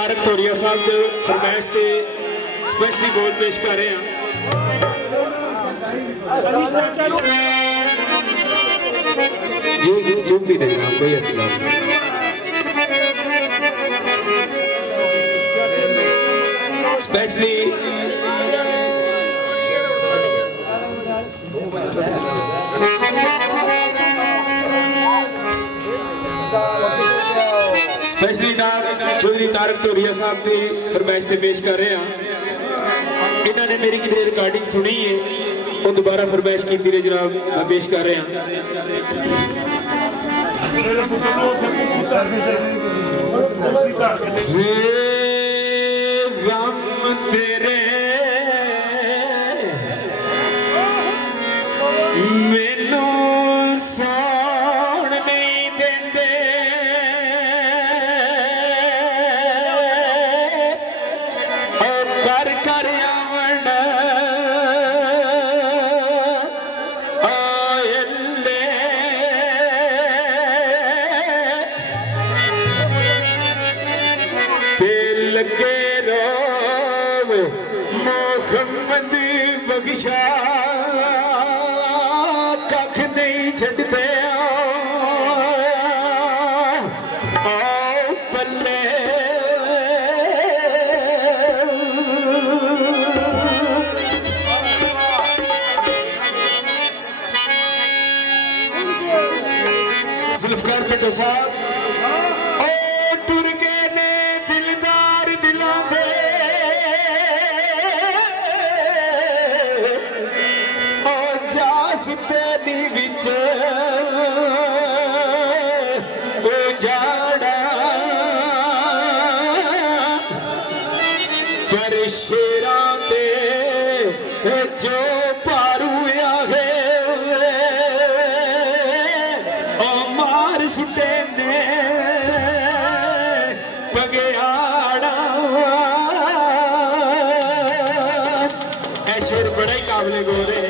तारक धोरिया साहब के फरमाइश से स्पेशली बोल पेश कर रहे हैं। जी चुप भी देना, कोई ऐसी बात नहीं। स्पेशली चौधरी तारक धोरिया साहब की फरमाइश से पेश कर रहे हैं। इन्होंने मेरी कितनी रिकॉर्डिंग सुनी है और दोबारा फरमाइश की थी जनाब, मैं पेश कर रहे हैं। तेरे मैनू सौण नहीं देंदे, मोहम्मद बख्शा कख नहीं छड्डदे आओ पल्ले। जुल्फकार भुट्टो साहब तेरी विच उजाड़ा पर शेरा ते जो पारू है मार सुटे ने बगेआड़ा। ऐ शेर बड़ा ही काबिले गोरे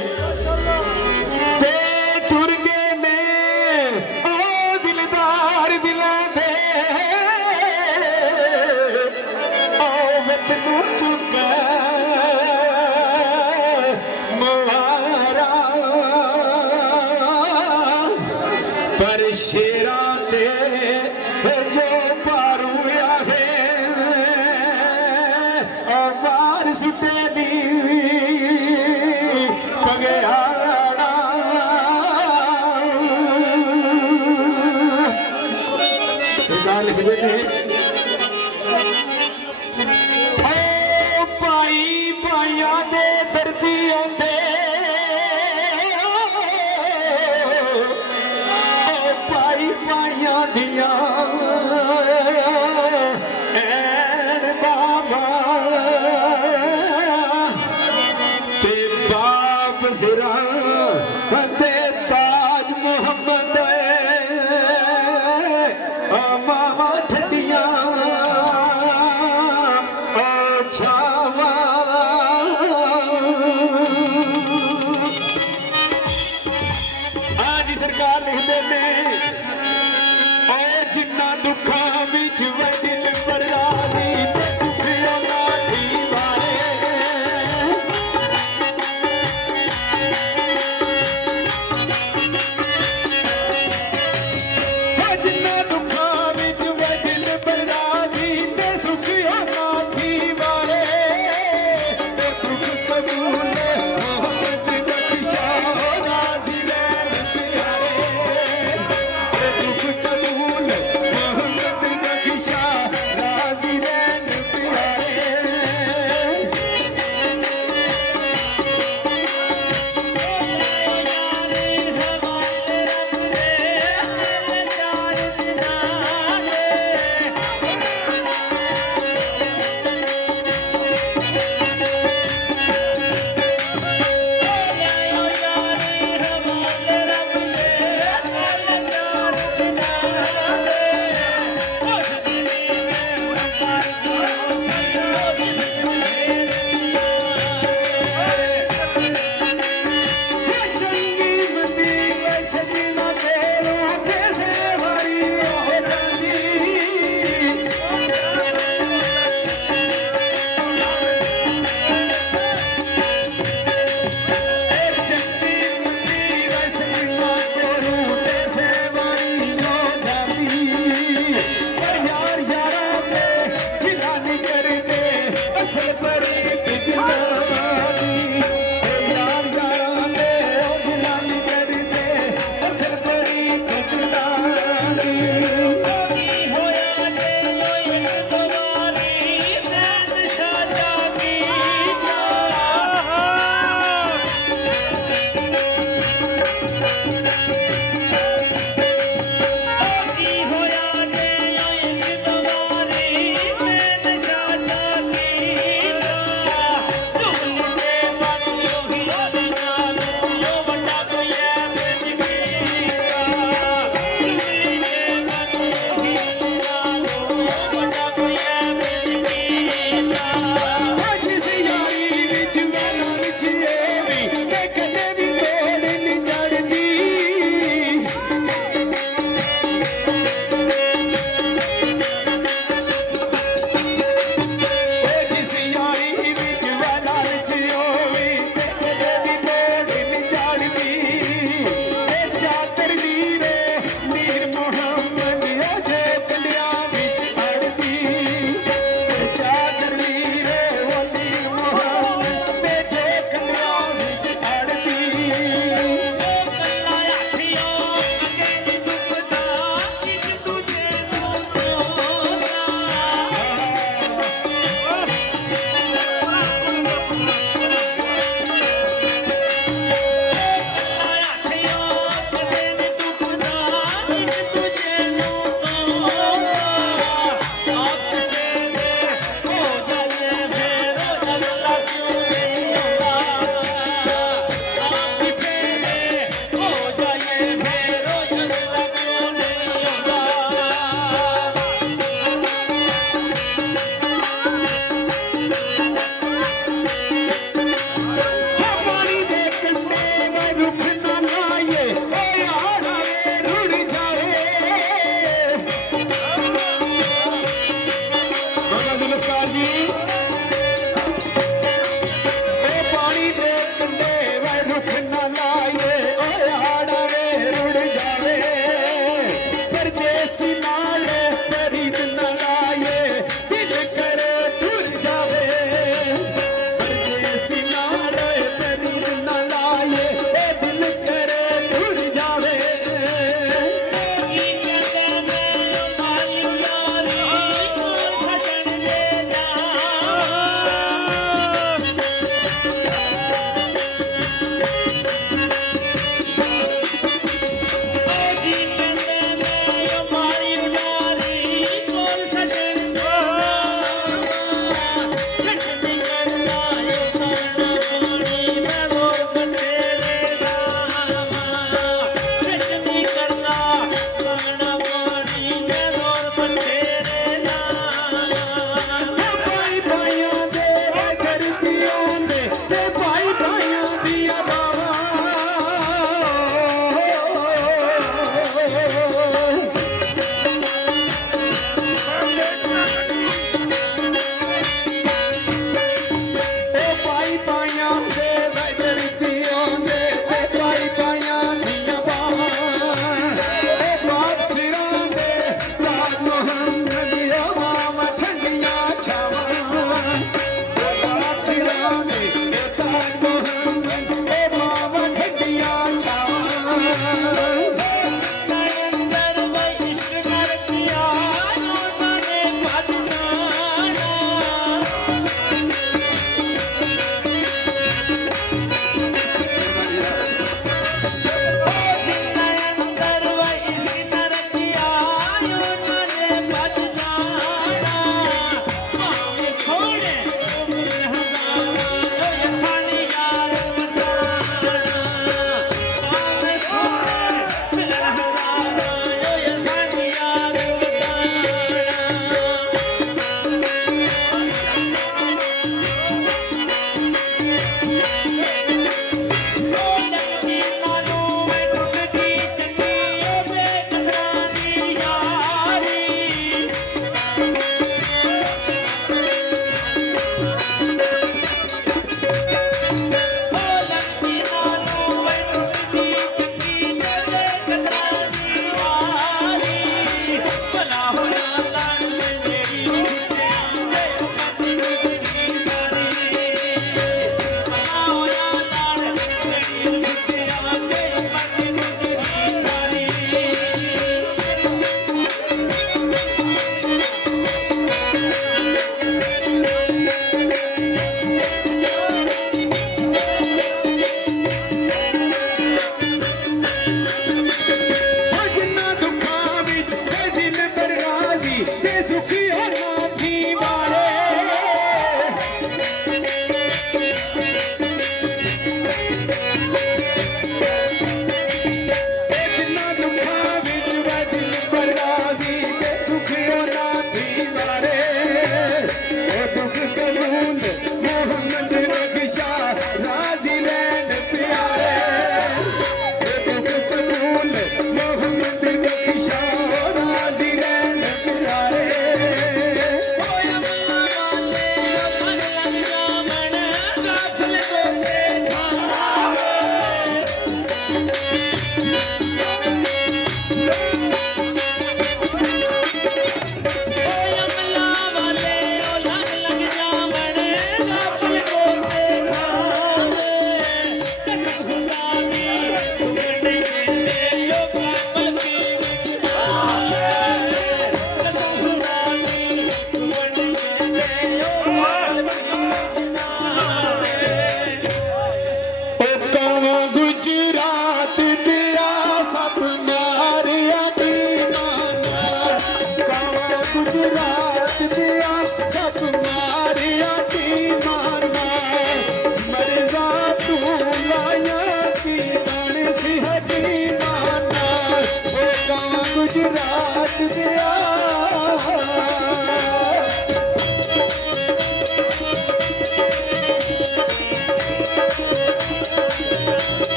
पर शेरा ते जो पारू है बार सुटे दी बगेआड़ा। सरकार लिखते हैं पाई पाइया दे दर्दी आंदे पाइया दिया ऐन बाबा ते बाप सिरा ते ताज मोहम्मद मामा ठटिया छावा। आज सरकार लिखते हैं जिन्ना दुखा विच वडिल पर राजी ते सुखिया नाठी वाले जिन्ना दुखा विच वडिल पर राजी ते सुखिया नाठी वाले ते दुख कबूल मोहम्मद बख्शा राजी रैन प्यारे ते दुख कबूल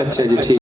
ਅੱਛਾ ਜੀ, ਠੀਕ।